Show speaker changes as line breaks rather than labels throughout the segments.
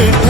भेटला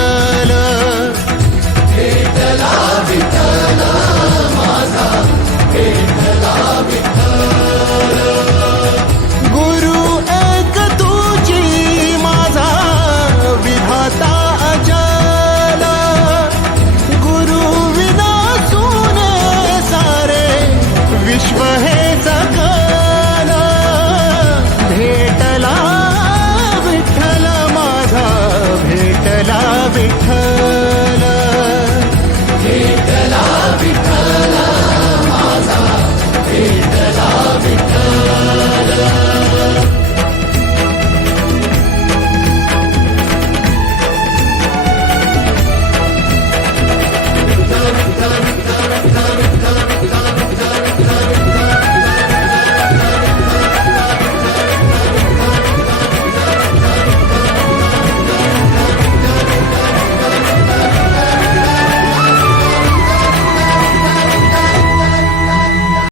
for him.